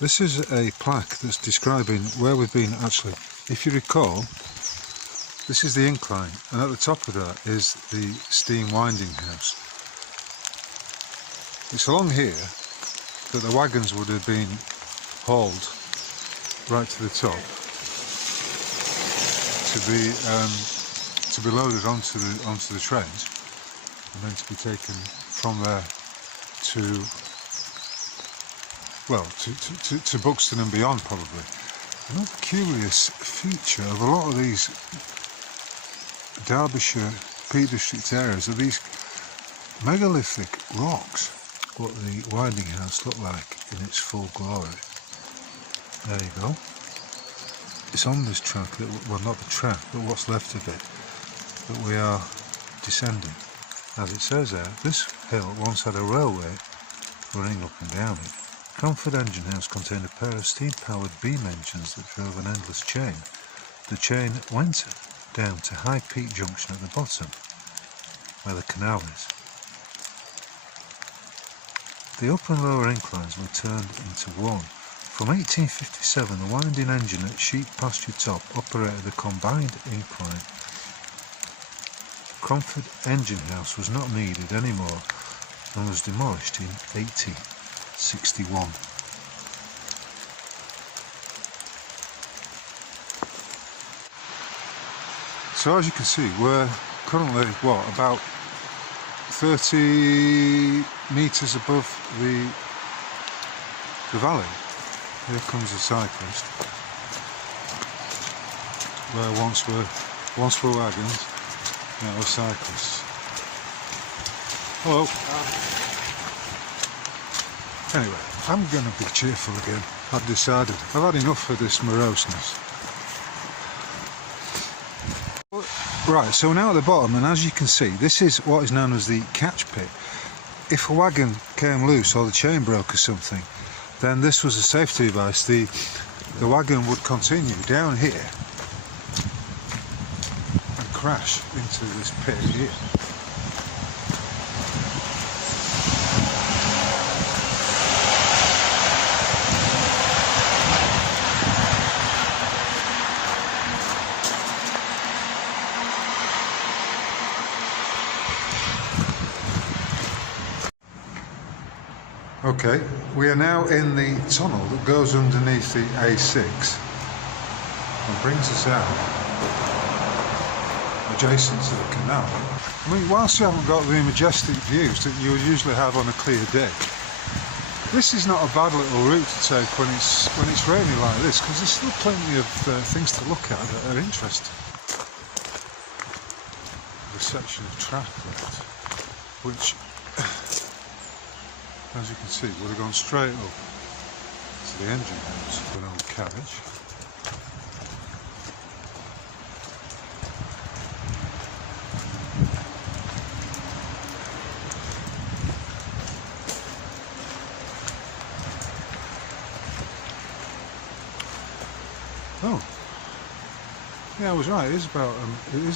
This is a plaque that's describing where we've been actually. If you recall, this is the incline, and at the top of that is the steam winding house. It's along here that the wagons would have been hauled right to the top to be loaded onto the trains, and then to be taken from there to Buxton and beyond, probably. Another curious feature of a lot of these Derbyshire Peak District areas are these megalithic rocks, what the winding house looked like in its full glory. There you go. It's on this track, well, not the track, but what's left of it, that we are descending. As it says there, this hill once had a railway running up and down it. Cromford engine house contained a pair of steam-powered beam engines that drove an endless chain. The chain went down to High Peak Junction at the bottom, where the canal is. The upper and lower inclines were turned into one. From 1857, the winding engine at Sheep Pasture Top operated a combined incline. Cromford engine house was not needed anymore and was demolished in 1861. So as you can see, we're currently, about 30 metres above the valley. Here comes a cyclist, where once were wagons, now we're cyclists. Hello. Anyway, I'm going to be cheerful again. I've decided. I've had enough of this moroseness. Right, so now at the bottom, and as you can see, this is what is known as the catch pit. If a wagon came loose or the chain broke or something, then this was a safety device. The wagon would continue down here and crash into this pit here. Okay, we are now in the tunnel that goes underneath the A6 and brings us out adjacent to the canal. I mean, whilst you haven't got the majestic views that you would usually have on a clear day, this is not a bad little route to take when it's raining like this, because there's still plenty of things to look at that are interesting. The section of track left, which, as you can see, would have gone straight up to the engine house of an old carriage. Oh, yeah, I was right. It is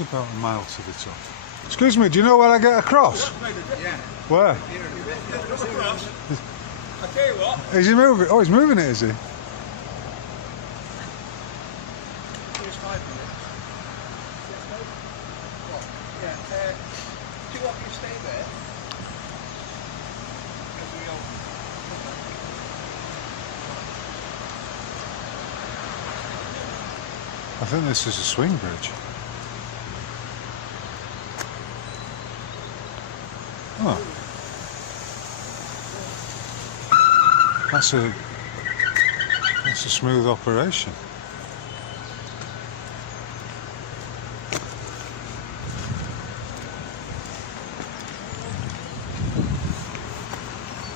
about a mile to the top. Excuse me, do you know where I get across? Yeah. Where? I tell you what. Is he moving? Oh, he's moving it, is he? Here's 5 minutes. Yeah. Do you want me to stay there? I think this is a swing bridge. Oh. That's a smooth operation.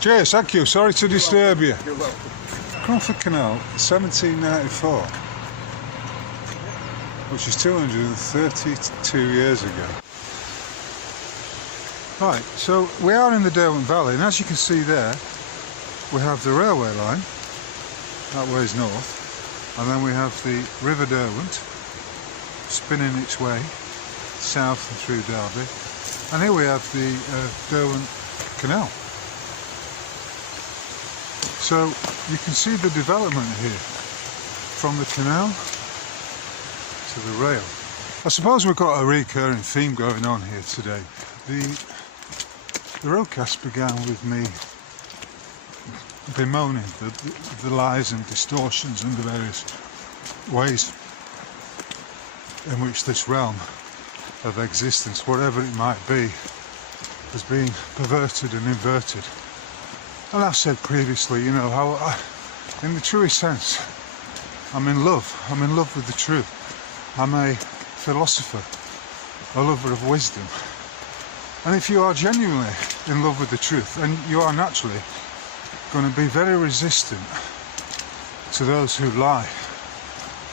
Cheers, thank you. Sorry to disturb you. You're welcome. Cromford Canal, 1794, which is 232 years ago. Right, so we are in the Derwent Valley, and as you can see there, we have the railway line, that way is north, and then we have the River Derwent spinning its way south and through Derby, and here we have the Derwent Canal. So you can see the development here from the canal to the rail. I suppose we've got a recurring theme going on here today. The roadcast began with me bemoaning the lies and distortions and the various ways in which this realm of existence, whatever it might be, has been perverted and inverted. And I've said previously, you know, how in the truest sense, I'm in love with the truth. I'm a philosopher, a lover of wisdom. And if you are genuinely in love with the truth, then you are naturally going to be very resistant to those who lie,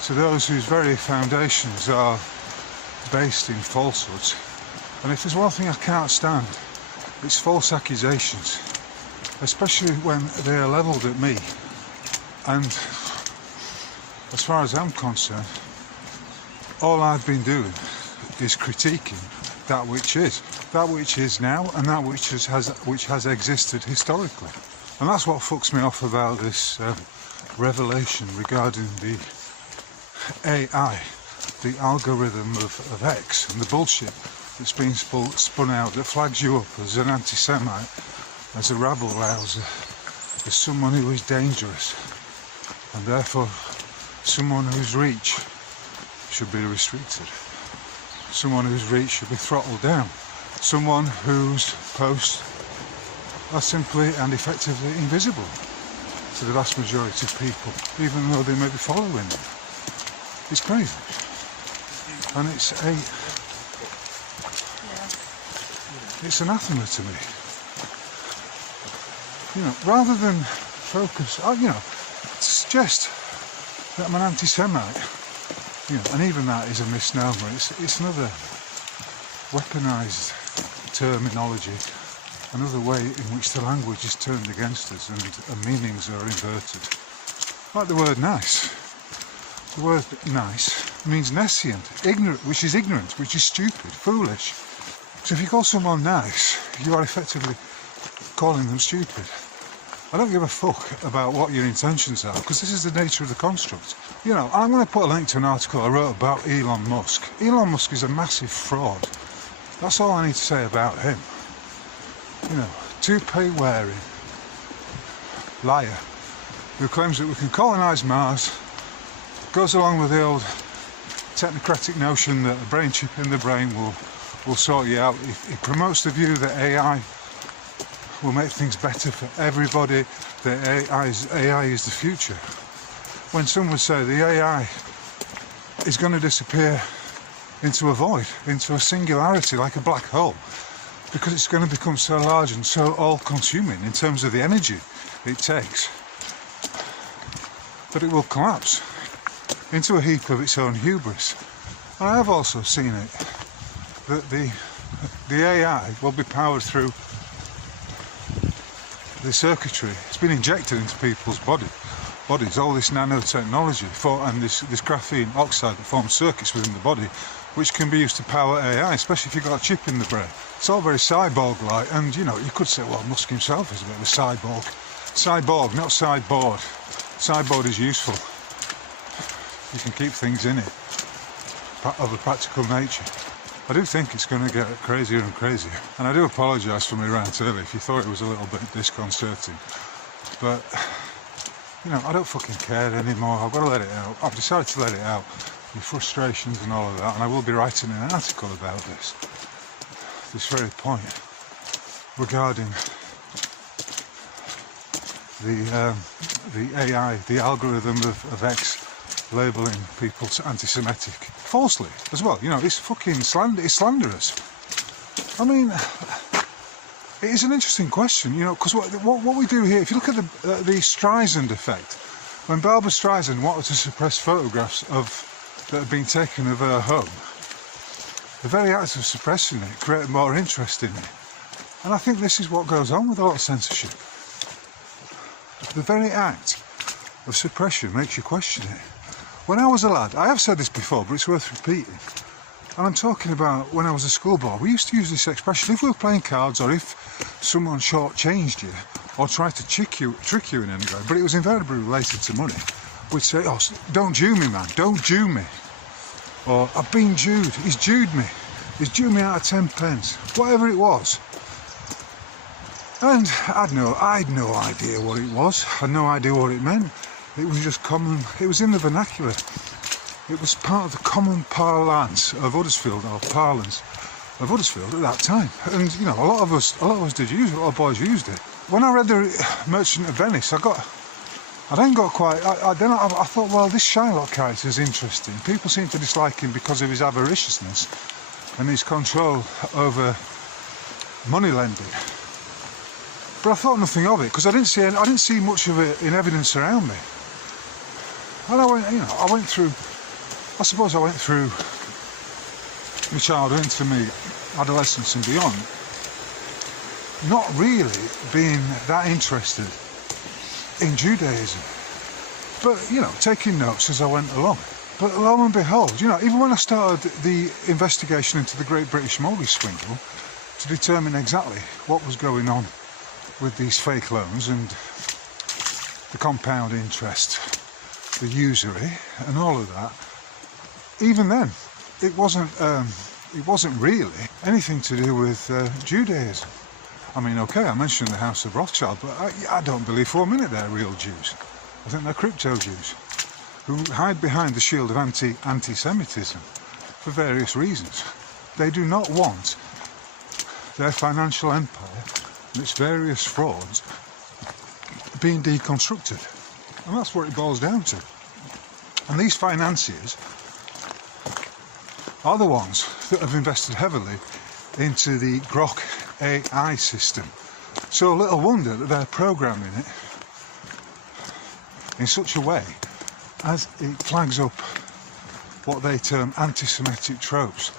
to those whose very foundations are based in falsehoods. And if there's one thing I can't stand, it's false accusations, especially when they are levelled at me. And as far as I'm concerned, all I've been doing is critiquing that which is now, and that which has existed historically. And that's what fucks me off about this revelation regarding the AI, the algorithm of X, and the bullshit that's been spun out that flags you up as an anti-Semite, as a rabble-rouser, as someone who is dangerous, and therefore someone whose reach should be restricted, someone whose reach should be throttled down, someone whose posts are simply and effectively invisible to the vast majority of people, even though they may be following them. It's crazy. And it's anathema to me. You know, rather than focus, you know, to suggest that I'm an anti-Semite, you know, and even that is a misnomer. It's another weaponised terminology, another way in which the language is turned against us and meanings are inverted. Like the word nice. The word nice means nescient, ignorant, which is ignorant, which is stupid, foolish. So if you call someone nice, you are effectively calling them stupid. I don't give a fuck about what your intentions are, because this is the nature of the construct. You know, I'm going to put a link to an article I wrote about Elon Musk. Elon Musk is a massive fraud. That's all I need to say about him. You know, toupee-wearing liar who claims that we can colonise Mars, goes along with the old technocratic notion that a brain chip in the brain will sort you out. He promotes the view that AI will make things better for everybody, that AI is the future. When some would say the AI is going to disappear into a void, into a singularity, like a black hole, because it's going to become so large and so all-consuming in terms of the energy it takes, that it will collapse into a heap of its own hubris. And I have also seen it, that the AI will be powered through the circuitry. It's been injected into people's bodies, all this nanotechnology, and this graphene oxide that forms circuits within the body, which can be used to power AI, especially if you've got a chip in the brain. It's all very cyborg-like, and you know, you could say, well, Musk himself is a bit of a cyborg. Cyborg, not sideboard. Sideboard is useful. You can keep things in it of a practical nature. I do think it's going to get crazier and crazier, and I do apologise for my rant earlier if you thought it was a little bit disconcerting, but you know, I don't fucking care anymore. I've got to let it out. I've decided to let it out, my frustrations and all of that, and I will be writing an article about this very point regarding the AI, the algorithm of X labelling people anti-Semitic falsely as well. You know, it's fucking it's slanderous. I mean, it is an interesting question, you know, because what we do here, if you look at the Streisand effect, when Barbara Streisand wanted to suppress photographs that had been taken of her home, the very act of suppressing it created more interest in it. And I think this is what goes on with a lot of censorship. The very act of suppression makes you question it. When I was a lad, I have said this before, but it's worth repeating, and I'm talking about when I was a schoolboy, we used to use this expression. If we were playing cards, or if someone shortchanged you, or try to trick you in any way, but it was invariably related to money, would say, oh, don't Jew me, man, don't Jew me. Or, I've been Jewed, he's Jewed me. He's Jewed me out of 10 pence. Whatever it was. And I'd no idea what it was. I had no idea what it meant. It was just common, it was in the vernacular. It was part of the common parlance of Huddersfield, or parlance of Huddersfield at that time. And, you know, a lot of us did use it, a lot of boys used it. When I read The Merchant of Venice, I thought, well, this Shylock character is interesting. People seem to dislike him because of his avariciousness and his control over money lending. But I thought nothing of it because I didn't see much of it in evidence around me. And I went through my childhood into my adolescence and beyond, not really being that interested in Judaism, but, you know, taking notes as I went along. But lo and behold, you know, even when I started the investigation into the Great British Mortgage Swindle to determine exactly what was going on with these fake loans and the compound interest, the usury and all of that, even then it wasn't really anything to do with Judaism. I mean, okay, I mentioned the House of Rothschild, but I don't believe for a minute they're real Jews. I think they're crypto Jews who hide behind the shield of anti-Semitism for various reasons. They do not want their financial empire and its various frauds being deconstructed. And that's what it boils down to. And these financiers are the ones that have invested heavily into the Grok AI system. So little wonder that they're programming it in such a way as it flags up what they term anti-Semitic tropes,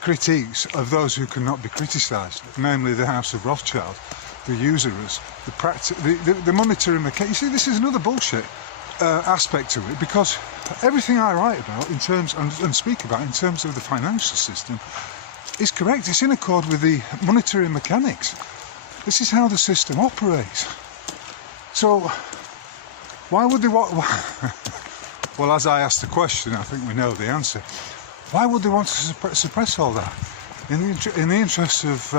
critiques of those who cannot be criticised, namely the House of Rothschild, the usurers, the monetary mechanics. You see, this is another bullshit aspect to it, because everything I write about in terms and speak about in terms of the financial system is correct. It's in accord with the monetary mechanics. This is how the system operates. So why would they want? Well, as I asked the question, I think we know the answer. Why would they want to suppress all that in the interest of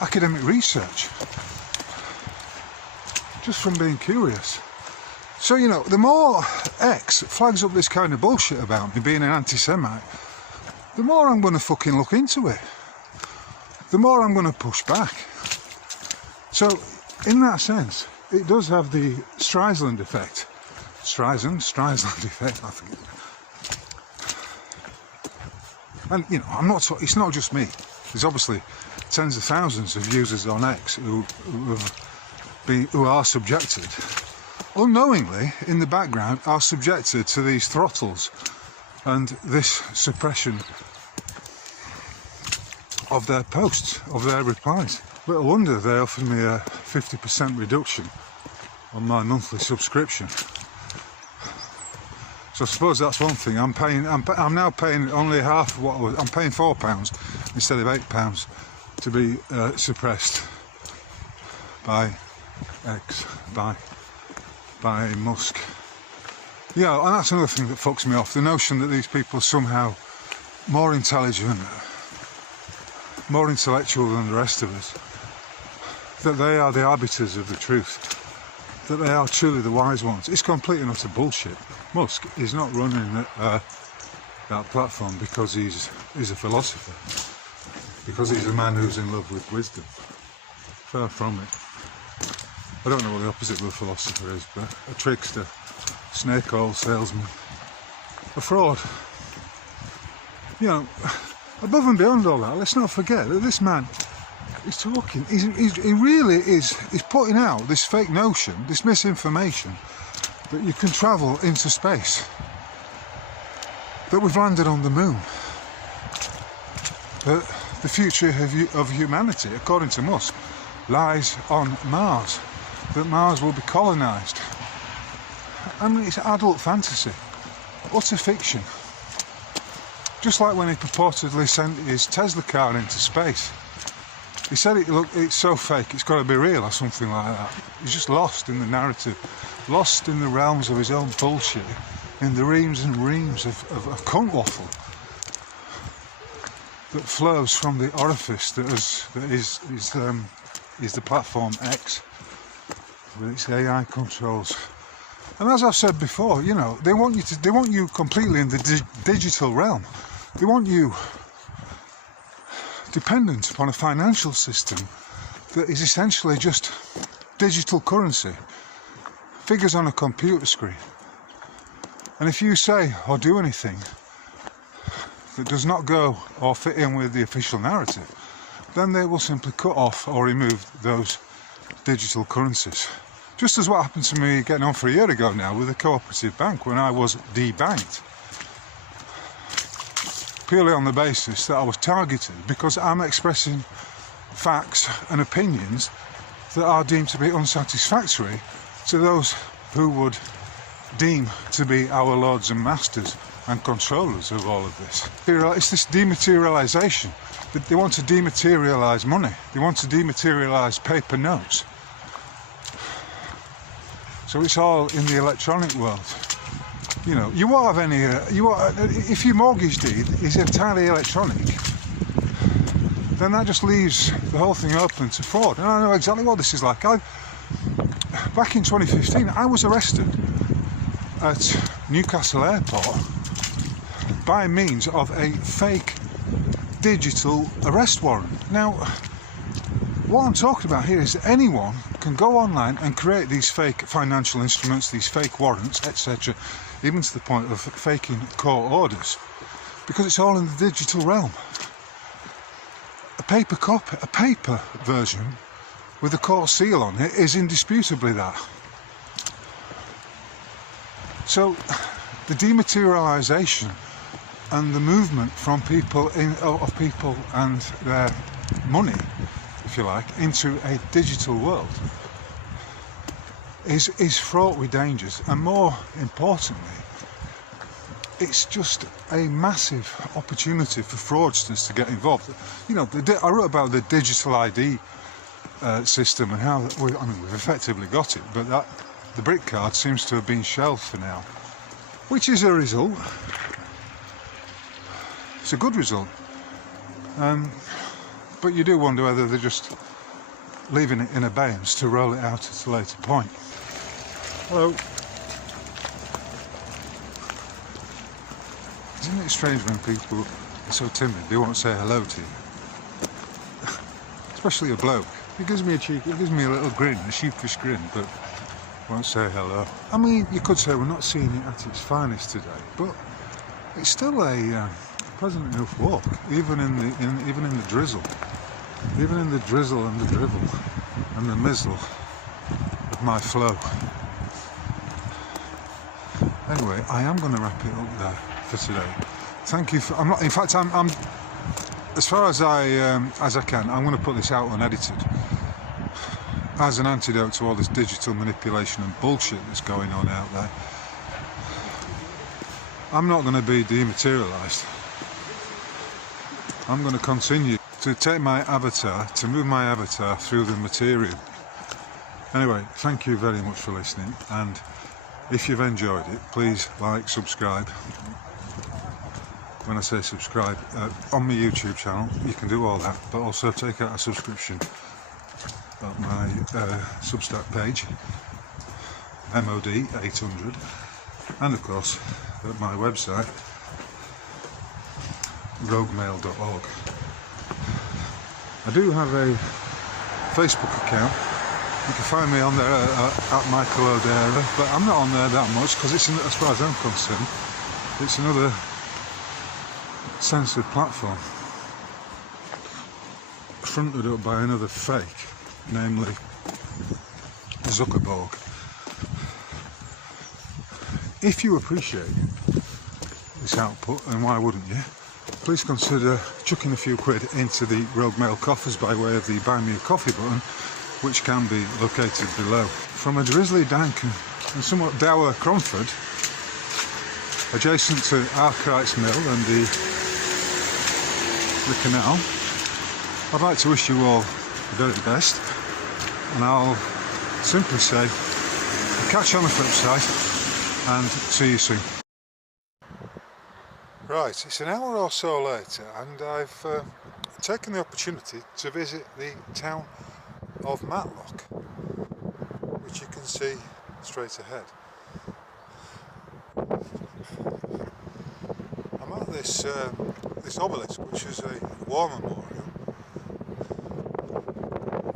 academic research? Just from being curious. So, you know, the more X flags up this kind of bullshit about me being an anti-Semite, the more I'm going to fucking look into it. The more I'm going to push back. So, in that sense, it does have the Streisand effect. Streisand effect, I think. And, you know, it's not just me. There's obviously tens of thousands of users on X who are subjected, unknowingly, in the background, are subjected to these throttles and this suppression of their posts, of their replies. Little wonder they offered me a 50% reduction on my monthly subscription. So I suppose that's one thing. I'm now paying only half of what I was. I'm paying £4 instead of £8 to be suppressed by X, by Musk. Yeah, and that's another thing that fucks me off. The notion that these people are somehow more intelligent, more intellectual than the rest of us. That they are the arbiters of the truth. That they are truly the wise ones. It's complete and utter bullshit. Musk is not running that platform because he's a philosopher. Because he's a man who's in love with wisdom. Far from it. I don't know what the opposite of a philosopher is, but a trickster, snake oil salesman, a fraud. You know, above and beyond all that, let's not forget that this man is talking, he really is putting out this fake notion, this misinformation, that you can travel into space, that we've landed on the moon, that the future of humanity, according to Musk, lies on Mars, that Mars will be colonised. I mean, it's adult fantasy, utter fiction. Just like when he purportedly sent his Tesla car into space. He said, look, it's so fake, it's got to be real or something like that. He's just lost in the narrative, lost in the realms of his own bullshit, in the reams and reams of cunt waffle that flows from the orifice that is the platform X with its AI controls. And as I've said before, you know, they want you completely in the digital realm. They want you dependent upon a financial system that is essentially just digital currency, figures on a computer screen. And if you say or do anything that does not go or fit in with the official narrative, then they will simply cut off or remove those digital currencies. Just as what happened to me getting on for a year ago now with the cooperative bank when I was debanked. Purely on the basis that I was targeted because I'm expressing facts and opinions that are deemed to be unsatisfactory to those who would deem to be our lords and masters and controllers of all of this. It's this dematerialisation. They want to dematerialise money. They want to dematerialise paper notes. So it's all in the electronic world. You know, you won't have any. If your mortgage deed is entirely electronic, then that just leaves the whole thing open to fraud. And I know exactly what this is like. Back in 2015, I was arrested at Newcastle Airport by means of a fake digital arrest warrant. Now, what I'm talking about here is that anyone can go online and create these fake financial instruments, these fake warrants, etc., even to the point of faking court orders, because it's all in the digital realm. A paper copy, a paper version with a court seal on it is indisputably that. So the dematerialisation and the movement from people of people and their money, if you like, into a digital world is fraught with dangers, and more importantly, it's just a massive opportunity for fraudsters to get involved. You know, I wrote about the digital ID system and how we've effectively got it, but the brick card seems to have been shelved for now, which is a result. It's a good result, but you do wonder whether they're just leaving it in abeyance to roll it out at a later point. Hello. Isn't it strange when people are so timid, they won't say hello to you? Especially a bloke. He gives me a little grin, a sheepish grin, but won't say hello. I mean, you could say we're not seeing it at its finest today, but it's still a pleasant enough walk, even in the drizzle, even in the drizzle and the drivel and the mizzle of my flow. Anyway, I am going to wrap it up there for today. Thank you for. I'm not. In fact, I'm as far as I can. I'm going to put this out unedited as an antidote to all this digital manipulation and bullshit that's going on out there. I'm not going to be dematerialised. I'm going to continue to take my avatar, to move my avatar through the material. Anyway, thank you very much for listening, and if you've enjoyed it, please like, subscribe. When I say subscribe, on my YouTube channel, you can do all that, but also take out a subscription at my Substack page, MOD 800, and of course at my website, roguemail.org. I do have a Facebook account. You can find me on there at Michael O'Dara, but I'm not on there that much because it's, as far as I'm concerned, it's another censored platform fronted up by another fake, namely Zuckerberg. If you appreciate this output, and why wouldn't you, please consider chucking a few quid into the Rogue Mail coffers by way of the Buy Me a Coffee button, which can be located below. From a drizzly, dank and somewhat dour Cromford, adjacent to Arkwright's Mill and the canal, I'd like to wish you all the very best, and I'll simply say catch you on the flip side and see you soon. Right, it's an hour or so later and I've taken the opportunity to visit the town of Matlock, which you can see straight ahead. I'm at this obelisk, which is a war memorial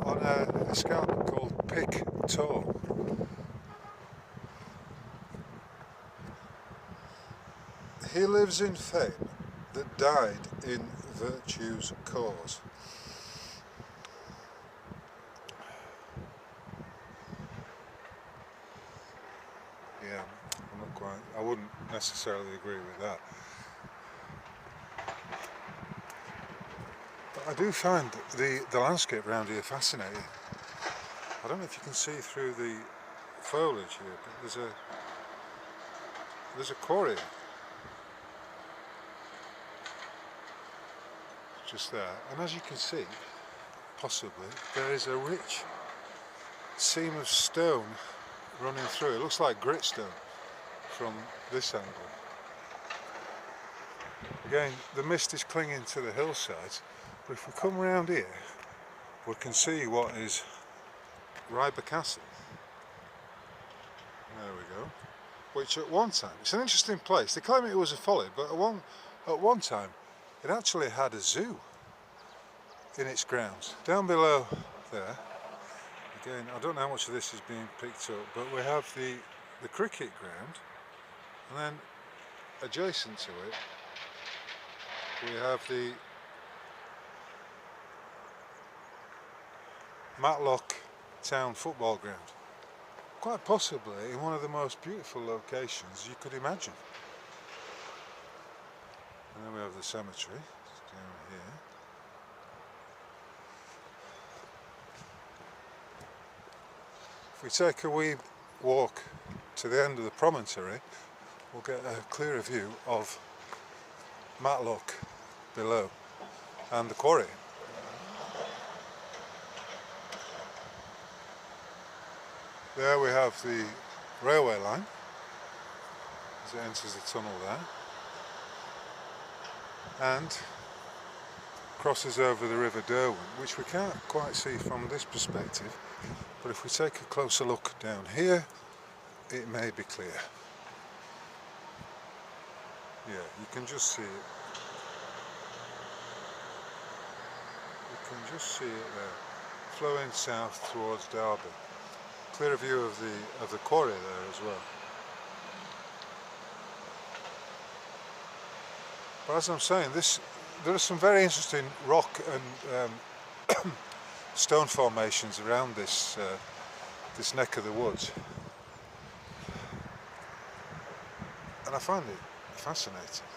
on a escarpment called Pick Toe. He lives in fame that died in virtue's cause. Yeah, I wouldn't necessarily agree with that. But I do find the landscape around here fascinating. I don't know if you can see through the foliage here, but there's a quarry just there, and as you can see, possibly, there is a rich seam of stone running through. It looks like gritstone from this angle. Again, the mist is clinging to the hillsides, but if we come round here, we can see what is Ryber Castle. There we go. Which at one time, it's an interesting place. They claim it was a folly, but at one time, it actually had a zoo in its grounds. Down below there, again, I don't know how much of this is being picked up, but we have the cricket ground, and then adjacent to it, we have the Matlock Town football ground. Quite possibly in one of the most beautiful locations you could imagine. And then we have the cemetery down here. If we take a wee walk to the end of the promontory, we'll get a clearer view of Matlock below and the quarry. There we have the railway line as it enters the tunnel there, and crosses over the River Derwent, which we can't quite see from this perspective, but if we take a closer look down here, it may be clear. Yeah, you can just see it. You can just see it there, flowing south towards Derby. Clear view of the quarry there as well. But as I'm saying, there are some very interesting rock and stone formations around this neck of the woods, and I find it fascinating.